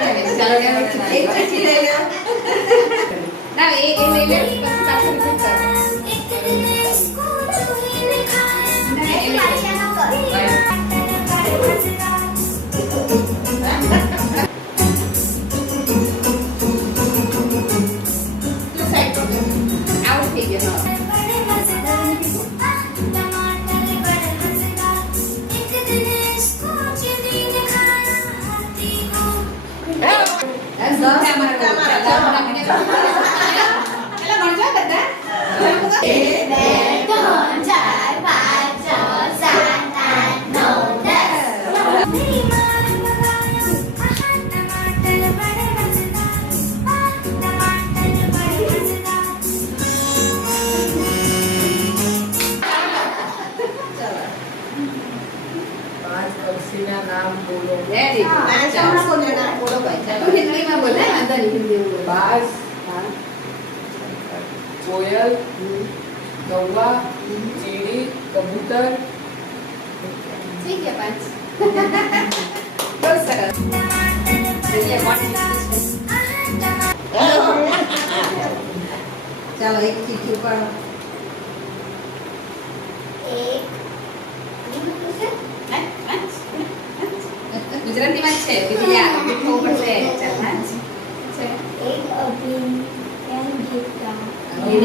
ચાલો એક ચીઠી લઈ લો ના એ લઈ લે પછી પાછું રિપીટ કર આઉટ થઈ ગયો નામ બોલો રેડી બોલો ભાઈ ચાલો હિન્દીમાં બોલે વાંધો નહીં હિન્દીમાં બોલો બાજ કોયલ કૌવા ચીડી કબૂતર ठीक है पांच बहुत सरस चलो एक चिट्ठी पढ़ो गुजराती में છે બીજી યાર મીઠો પડશે ચાલ પાંચ છે એક અભિનય ગીત